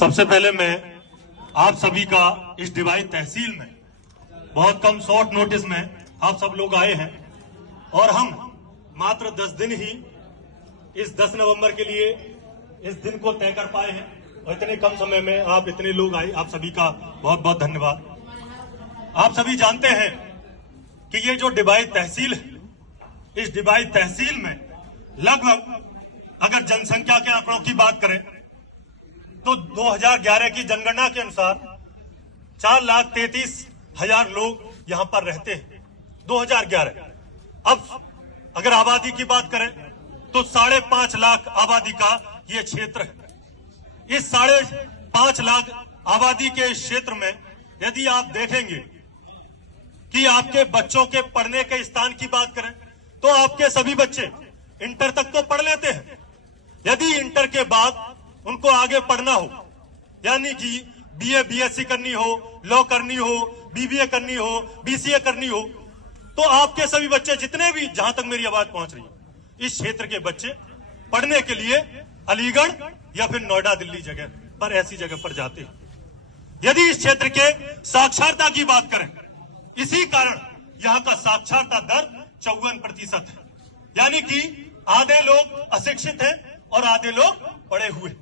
सबसे पहले मैं आप सभी का इस डिवाई तहसील में बहुत कम शॉर्ट नोटिस में आप सब लोग आए हैं और हम मात्र 10 दिन ही इस 10 नवंबर के लिए इस दिन को तय कर पाए हैं और इतने कम समय में आप इतने लोग आए, आप सभी का बहुत बहुत धन्यवाद। आप सभी जानते हैं कि ये जो डिवाई तहसील है, इस डिवाई तहसील में लगभग अगर जनसंख्या के आंकड़ों की बात करें तो 2011 की जनगणना के अनुसार 4,33,000 लोग यहां पर रहते हैं। 2011। अब अगर आबादी की बात करें तो 5.5 लाख आबादी का ये क्षेत्र है। इस 5.5 लाख आबादी के इस क्षेत्र में यदि आप देखेंगे कि आपके बच्चों के पढ़ने के स्थान की बात करें तो आपके सभी बच्चे इंटर तक तो पढ़ लेते हैं। यदि इंटर के बाद उनको आगे पढ़ना हो, यानी कि बीए बीएससी करनी हो, लॉ करनी हो, बीबीए करनी हो, बीसीए करनी हो, तो आपके सभी बच्चे जितने भी, जहां तक मेरी आवाज पहुंच रही है, इस क्षेत्र के बच्चे पढ़ने के लिए अलीगढ़ या फिर नोएडा दिल्ली जगह पर ऐसी जगह पर जाते हैं। यदि इस क्षेत्र के साक्षरता की बात करें, इसी कारण यहां का साक्षरता दर 54% है, यानी कि आधे लोग अशिक्षित हैं और आधे लोग पढ़े हुए,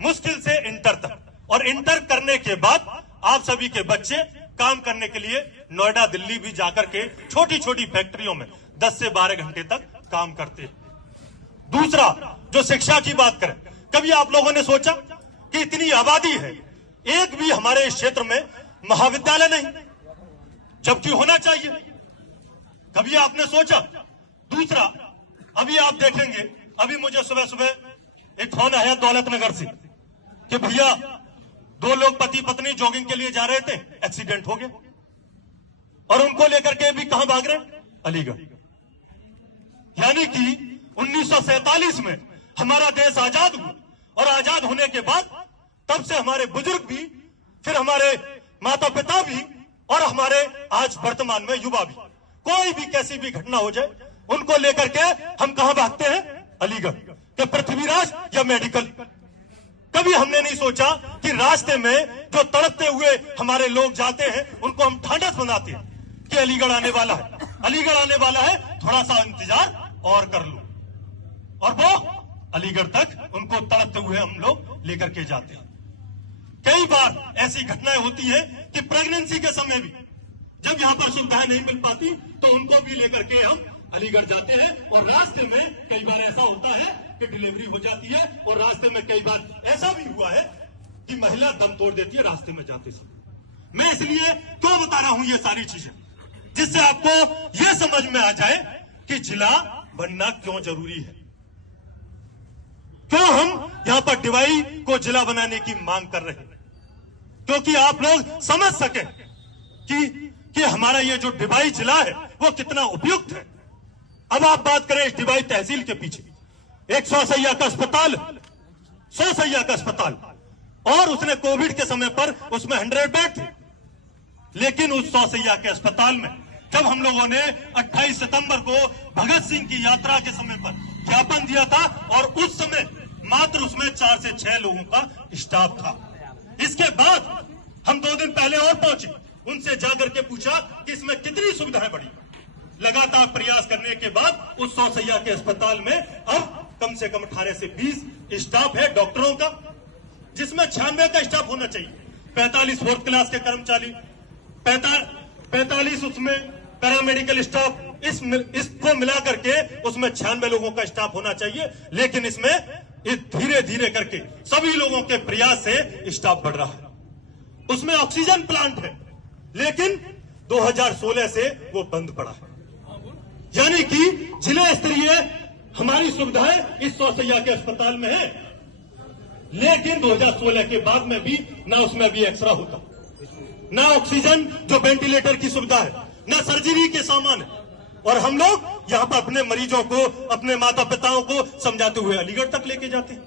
मुश्किल से इंटर तक। और इंटर करने के बाद आप सभी के बच्चे काम करने के लिए नोएडा दिल्ली भी जाकर के छोटी छोटी फैक्ट्रियों में 10 से 12 घंटे तक काम करते हैं। दूसरा, जो शिक्षा की बात करें, कभी आप लोगों ने सोचा कि इतनी आबादी है, एक भी हमारे इस क्षेत्र में महाविद्यालय नहीं, जबकि होना चाहिए? कभी आपने सोचा? दूसरा, अभी आप देखेंगे, अभी मुझे सुबह सुबह एक फोन आया दौलत नगर से कि भैया 2 लोग पति पत्नी जॉगिंग के लिए जा रहे थे, एक्सीडेंट हो गया और उनको लेकर के भी कहां भाग रहे? अलीगढ़। यानी कि 1947 में हमारा देश आजाद हुआ और आजाद होने के बाद तब से हमारे बुजुर्ग भी, फिर हमारे माता पिता भी और हमारे आज वर्तमान में युवा भी, कोई भी कैसी भी घटना हो जाए उनको लेकर के हम कहां भागते हैं? अलीगढ़ के पृथ्वीराज या मेडिकल। कभी हमने नहीं सोचा कि रास्ते में जो तड़पते हुए हमारे लोग जाते हैं उनको हम ढांढस बनाते हैं कि अलीगढ़ आने वाला है, अलीगढ़ आने वाला है, थोड़ा सा इंतजार और कर लो, और वो अलीगढ़ तक उनको तड़पते हुए हम लोग लेकर के जाते हैं। कई बार ऐसी घटनाएं होती है कि प्रेगनेंसी के समय भी जब यहां पर सुविधाएं नहीं मिल पाती तो उनको भी लेकर के हम अलीगढ़ जाते हैं और रास्ते में कई बार ऐसा होता है कि डिलीवरी हो जाती है और रास्ते में कई बार ऐसा भी हुआ है कि महिला दम तोड़ देती है रास्ते में जाते समय। मैं इसलिए क्यों बता रहा हूं ये सारी चीजें, जिससे आपको यह समझ में आ जाए कि जिला बनना क्यों जरूरी है, क्यों हम यहां पर डिवाई को जिला बनाने की मांग कर रहे हैं, क्योंकि आप लोग समझ सके कि हमारा ये जो डिवाई जिला है वो कितना उपयुक्त है। अब आप बात करें इस डिवाई तहसील के पीछे 100 सैया का अस्पताल, 100 सैया का अस्पताल, और उसने कोविड के समय पर उसमें 100 बेड थे। लेकिन उस 100 सैया के अस्पताल में जब हम लोगों ने 28 सितंबर को भगत सिंह की यात्रा के समय पर ज्ञापन दिया था और उस समय मात्र उसमें 4 से 6 लोगों का स्टाफ था। इसके बाद हम 2 दिन पहले और पहुंचे, उनसे जाकर के पूछा कि इसमें कितनी सुविधाएं बढ़ी। लगातार प्रयास करने के बाद उस 100 सैया के अस्पताल में अब कम से कम 18 से 20 स्टाफ है डॉक्टरों का, जिसमें 96 का स्टाफ होना चाहिए, 45 4th क्लास के कर्मचारी, 45 उसमें पैरामेडिकल स्टाफ, इसको मिलाकर के उसमें 96 लोगों का स्टाफ होना चाहिए। लेकिन इसमें धीरे धीरे करके सभी लोगों के प्रयास से स्टाफ बढ़ रहा है। उसमें ऑक्सीजन प्लांट है, लेकिन 2016 से वो बंद पड़ा है। यानी कि जिला स्तरीय हमारी सुविधाएं इस 100 सैया के अस्पताल में है, लेकिन 2016 के बाद में भी ना उसमें भी एक्सरा होता, ना ऑक्सीजन जो वेंटिलेटर की सुविधा है, ना सर्जरी के सामान है, और हम लोग यहां पर अपने मरीजों को, अपने माता पिताओं को समझाते हुए अलीगढ़ तक लेके जाते हैं।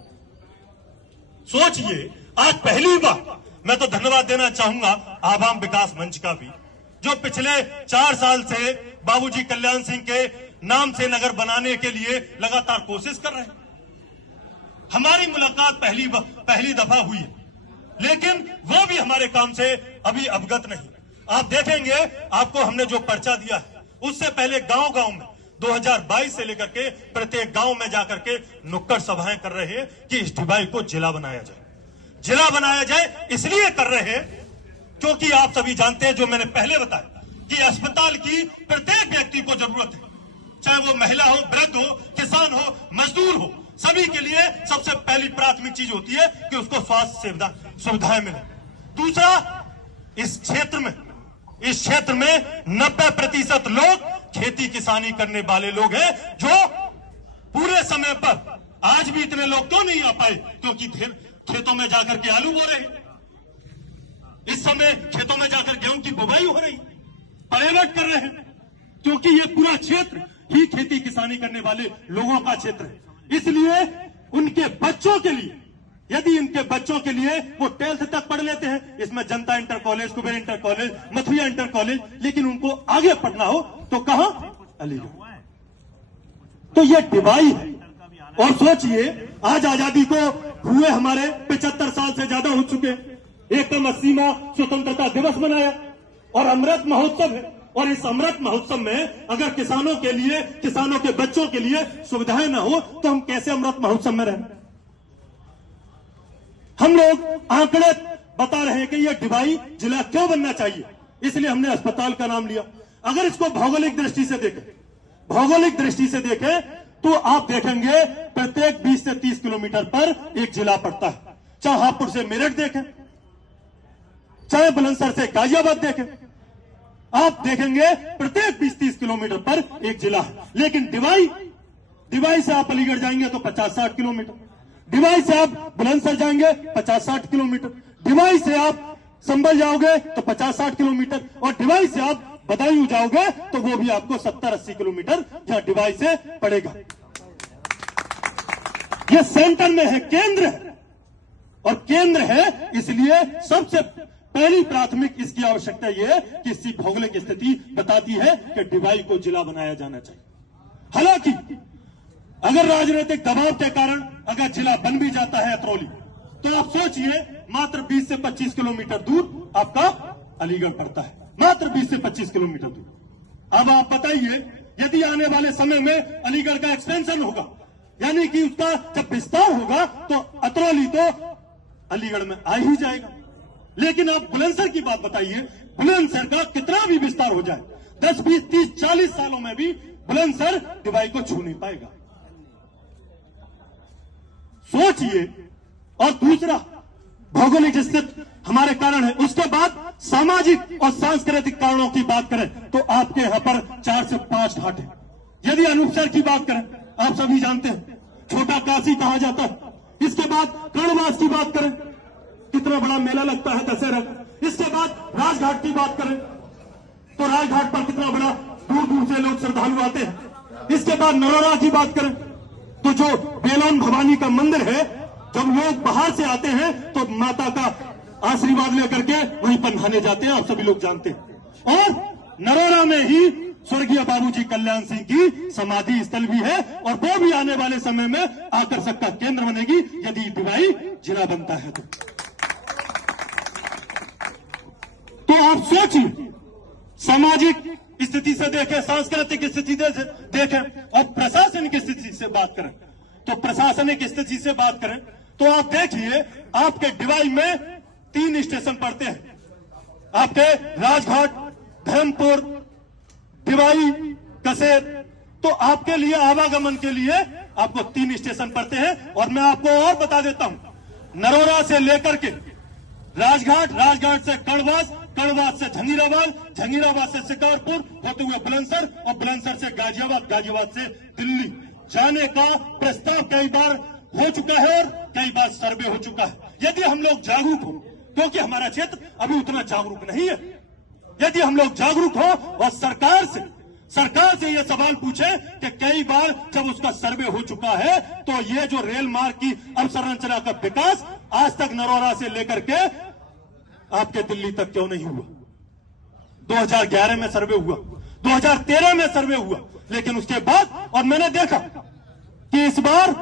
सोचिए, आज पहली बार मैं तो धन्यवाद देना चाहूंगा आवाम विकास मंच का भी, जो पिछले 4 साल से बाबूजी कल्याण सिंह के नाम से नगर बनाने के लिए लगातार कोशिश कर रहे हैं। हमारी मुलाकात पहली दफा हुई है, लेकिन वो भी हमारे काम से अभी अवगत नहीं। आप देखेंगे, आपको हमने जो पर्चा दिया है, उससे पहले गांव-गांव में 2022 से लेकर के प्रत्येक गांव में जाकर के नुक्कड़ सभाएं कर रहे हैं कि इस डिवाई को जिला बनाया जाए। जिला बनाया जाए इसलिए कर रहे हैं क्योंकि आप सभी जानते हैं, जो मैंने पहले बताया, कि अस्पताल की प्रत्येक व्यक्ति को जरूरत है, चाहे वो महिला हो, वृद्ध हो, किसान हो, मजदूर हो, सभी के लिए सबसे पहली प्राथमिक चीज होती है कि उसको स्वास्थ्य सुविधाएं मिले। दूसरा, इस क्षेत्र में 90% लोग खेती किसानी करने वाले लोग हैं, जो पूरे समय पर, आज भी इतने लोग तो नहीं आ पाए क्योंकि खेतों में जाकर के आलू बो रहे, इस समय खेतों में जाकर गेहूं की बुवाई हो रही, पायलट कर रहे हैं, क्योंकि ये पूरा क्षेत्र ही खेती किसानी करने वाले लोगों का क्षेत्र है। इसलिए उनके बच्चों के लिए, यदि इनके बच्चों के लिए वो 12th तक पढ़ लेते हैं, इसमें जनता inter college, Kuber inter college, Mathura inter college, लेकिन उनको आगे पढ़ना हो तो कहां? अलीगढ़। तो ये डिवाइड है। और सोचिए, आज आजादी को हुए हमारे 75 साल से ज्यादा हो चुके, एकदम 80वां स्वतंत्रता दिवस मनाया और अमृत महोत्सव है। और इस अमृत महोत्सव में अगर किसानों के लिए, किसानों के बच्चों के लिए सुविधाएं ना हो तो हम कैसे अमृत महोत्सव में रहें? हम लोग आंकड़े बता रहे हैं कि यह डिवाई जिला क्यों बनना चाहिए, इसलिए हमने अस्पताल का नाम लिया। अगर इसको भौगोलिक दृष्टि से देखें तो आप देखेंगे प्रत्येक 20 से 30 किलोमीटर पर एक जिला पड़ता है। चाहे हापुड़ से मेरठ देखें, चाहे बुलंदशहर से गाजियाबाद देखें, आप देखेंगे प्रत्येक 20-30 किलोमीटर पर एक जिला है। लेकिन डिवाई से आप अलीगढ़ जाएंगे तो 50-60 किलोमीटर, डिवाई से आप बुलंदशहर जाएंगे 50-60 किलोमीटर, डिवाई से आप संभल जाओगे तो 50-60 किलोमीटर, और डिवाई से आप बदायूं जाओगे तो वो भी आपको 70-80 किलोमीटर यहां डिवाई से पड़ेगा। ये सेंटर में है, केंद्र है, और केंद्र है इसलिए सबसे पहली प्राथमिक इसकी आवश्यकता यह है कि इसकी भौगोलिक स्थिति बताती है कि डिवाई को जिला बनाया जाना चाहिए। हालांकि अगर राजनीतिक दबाव के कारण अगर जिला बन भी जाता है अतरौली, तो आप सोचिए मात्र 20 से 25 किलोमीटर दूर आपका अलीगढ़ पड़ता है, मात्र 20 से 25 किलोमीटर दूर। अब आप बताइए, यदि आने वाले समय में अलीगढ़ का एक्सटेंशन होगा, यानी कि उसका जब विस्तार होगा, तो अतरौली तो अलीगढ़ में आ ही जाएगा। लेकिन आप बुलंदशहर की बात बताइए, बुलंदशहर का कितना भी विस्तार हो जाए, 10, 20, 30, 40 सालों में भी बुलंदशहर डिवाई को छू नहीं पाएगा। सोचिए। और दूसरा, भौगोलिक स्थिति हमारे कारण है। उसके बाद सामाजिक और सांस्कृतिक कारणों की बात करें तो आपके यहां पर 4 से 5 घाट है। यदि अनूपसर की बात करें, आप सभी जानते हैं छोटा काशी कहा जाता है। इसके बाद कर्णवास की बात करें, कितना बड़ा मेला लगता है दशहरा। इसके बाद राजघाट की बात करें तो राजघाट पर कितना बड़ा दूर दूर से लोग श्रद्धालु आते हैं। इसके बाद नरोरा की बात करें तो जो बेलोन भवानी का मंदिर है, जब लोग बाहर से आते हैं तो माता का आशीर्वाद लेकर के वहीं पर नहाने जाते हैं, आप सभी लोग जानते हैं। और नरोरा में ही स्वर्गीय बाबूजी कल्याण सिंह की समाधि स्थल भी है, और वो भी आने वाले समय में आकर्षक का केंद्र बनेगी यदि डिवाई जिला बनता है तो आप सोचिए, सामाजिक स्थिति से देखें, सांस्कृतिक स्थिति से देखें, और प्रशासनिक स्थिति से बात करें तो प्रशासनिक स्थिति से बात करें तो आप देखिए, आपके डिवाई में 3 स्टेशन पड़ते हैं। आपके राजघाट, धर्मपुर, डिवाई, कसेर। तो आपके लिए आवागमन के लिए आपको 3 स्टेशन पड़ते हैं। और मैं आपको और बता देता हूं, नरोरा से लेकर के राजघाट, राजघाट से कड़वास, कड़वास से झंगीराबाद, झंगीराबाद से शिकारपुर होते हुए बुलंदशहर, और बुलंदशहर से गाजियाबाद, गाजियाबाद से दिल्ली जाने का प्रस्ताव कई बार हो चुका है और कई बार सर्वे हो चुका है। यदि हम लोग जागरूक हो, क्योंकि हमारा क्षेत्र अभी उतना जागरूक नहीं है, यदि हम लोग जागरूक हो और सरकार से यह सवाल पूछे कि कई बार जब उसका सर्वे हो चुका है तो ये जो रेल मार्ग की अवसंरचना का विकास आज तक नरोरा से लेकर के आपके दिल्ली तक क्यों नहीं हुआ? 2011 में सर्वे हुआ, 2013 में सर्वे हुआ, लेकिन उसके बाद, और मैंने देखा कि इस बार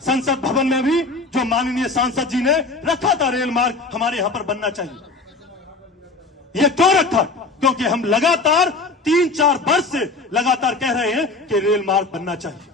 संसद भवन में भी जो माननीय सांसद जी ने रखा था रेल मार्ग हमारे यहां पर बनना चाहिए। ये क्यों रखा? क्योंकि हम लगातार 3-4 वर्ष से लगातार कह रहे हैं कि रेल मार्ग बनना चाहिए।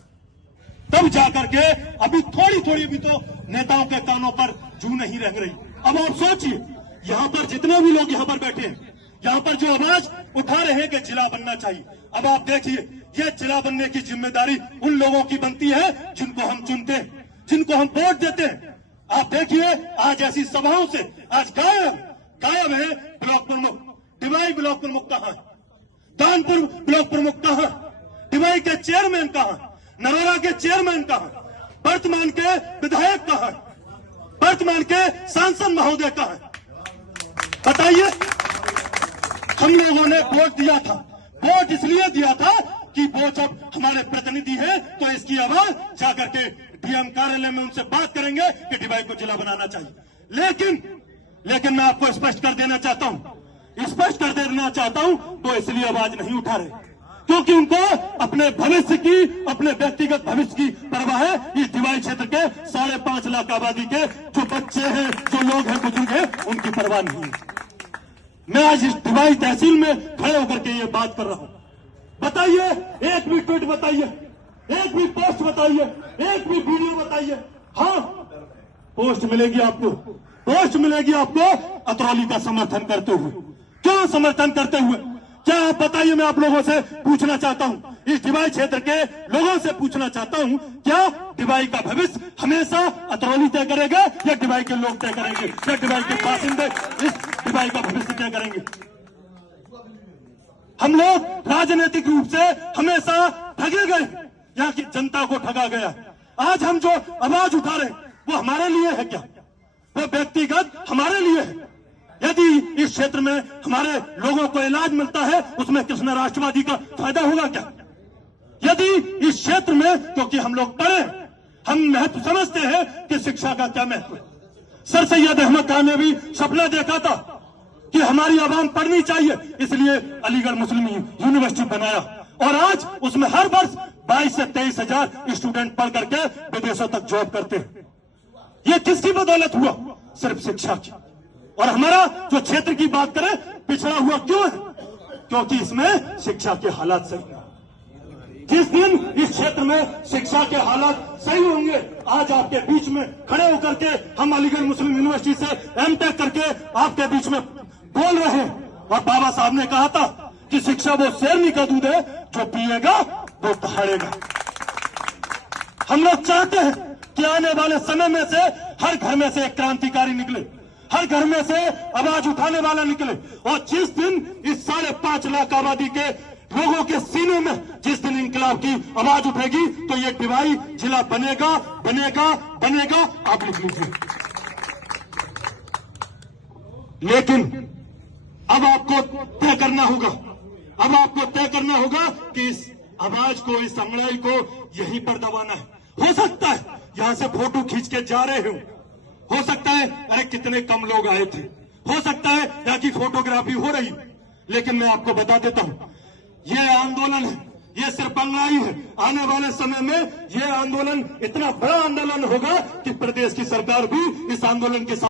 तब जाकर के अभी थोड़ी थोड़ी भी तो नेताओं के कानों पर जू नहीं रह रही। अब आप सोचिए, यहां पर जितने भी लोग यहां पर बैठे हैं, यहां पर जो आवाज उठा रहे हैं कि जिला बनना चाहिए, अब आप देखिए ये जिला बनने की जिम्मेदारी उन लोगों की बनती है जिनको हम चुनते हैं, जिनको हम वोट देते हैं। आप देखिए आज ऐसी सभाओं से आज गायब है ब्लॉक प्रमुख। डिवाई ब्लॉक प्रमुख कहां है? कानपुर ब्लॉक प्रमुख कहां? डिवाई के चेयरमैन कहां? नरोरा के चेयरमैन कहां? वर्तमान के विधायक कहां? वर्तमान के सांसद महोदय कहां? बताइए। हम लोगों ने वोट दिया था, वोट इसलिए दिया था कि वो जब हमारे प्रतिनिधि हैं तो इसकी आवाज जाकर के डीएम कार्यालय में उनसे बात करेंगे कि डिवाई को जिला बनाना चाहिए। लेकिन मैं आपको स्पष्ट कर देना चाहता हूं, तो इसलिए आवाज नहीं उठा रहे क्योंकि उनको अपने भविष्य की, अपने व्यक्तिगत भविष्य की परवाह है। इस डिवाई क्षेत्र के 5.5 लाख आबादी के जो बच्चे हैं, जो लोग हैं, बुजुर्ग हैं, उनकी परवाह नहीं है। मैं आज इस डिवाई तहसील में खड़े होकर के ये बात कर रहा हूं। बताइए, एक भी ट्वीट बताइए, एक भी पोस्ट बताइए, एक भी वीडियो बताइए। हाँ, पोस्ट मिलेगी आपको अतरौली का समर्थन करते हुए। क्यों समर्थन करते हुए? क्या आप बताइए। मैं आप लोगों से पूछना चाहता हूं, इस डिवाई क्षेत्र के लोगों से पूछना चाहता हूं, क्या डिवाई का भविष्य हमेशा अतरौली तय करेगा या डिवाई के लोग तय करेंगे, या डिवाई के बासिंदे इस डिवाई का भविष्य तय करेंगे? हम लोग राजनीतिक रूप से हमेशा ठगे गए, यहाँ की जनता को ठगा गया। आज हम जो आवाज उठा रहे हैं वो हमारे लिए है क्या? वो व्यक्तिगत हमारे लिए है। यदि इस क्षेत्र में हमारे लोगों को इलाज मिलता है उसमें कृष्ण राष्ट्रवादी का फायदा होगा क्या? यदि इस क्षेत्र में, क्योंकि हम लोग पढ़े, हम महत्व समझते हैं कि शिक्षा का क्या महत्व है। सर सैयद अहमद खान ने भी सपना देखा था कि हमारी आवाम पढ़नी चाहिए, इसलिए अलीगढ़ मुस्लिम यूनिवर्सिटी बनाया और आज उसमें हर वर्ष 22 से 23 हजार स्टूडेंट पढ़ करके विदेशों तक जॉब करते हैं। ये किसकी बदौलत हुआ? सिर्फ शिक्षा की। और हमारा जो क्षेत्र की बात करें, पिछड़ा हुआ क्यों है? क्योंकि इसमें शिक्षा के हालात सही नहीं। जिस दिन इस क्षेत्र में शिक्षा के हालात सही होंगे, आज आपके बीच में खड़े होकर के हम अलीगढ़ मुस्लिम यूनिवर्सिटी से एमटेक करके आपके बीच में बोल रहे हैं। और बाबा साहब ने कहा था कि शिक्षा वो शेरनी का दूध है, जो पिएगा वो दहाड़ेगा। हम लोग चाहते हैं कि आने वाले समय में से हर घर में से एक क्रांतिकारी निकले, हर घर में से आवाज उठाने वाला निकले। और जिस दिन इस 5.5 लाख आबादी के लोगों के सीने में जिस दिन इंकलाब की आवाज उठेगी, तो ये डिवाई जिला बनेगा, आप लिख लीजिए। लेकिन अब आपको तय करना होगा कि इस आवाज को, इस अंगड़ाई को यहीं पर दबाना है। हो सकता है यहां से फोटो खींच के जा रहे हो सकता है अरे कितने कम लोग आए थे, हो सकता है यहाँ की फोटोग्राफी हो रही, लेकिन मैं आपको बता देता हूं, ये आंदोलन है, ये सिर्फ अंगड़ाई है। आने वाले समय में ये आंदोलन इतना बड़ा आंदोलन होगा कि प्रदेश की सरकार भी इस आंदोलन के साथ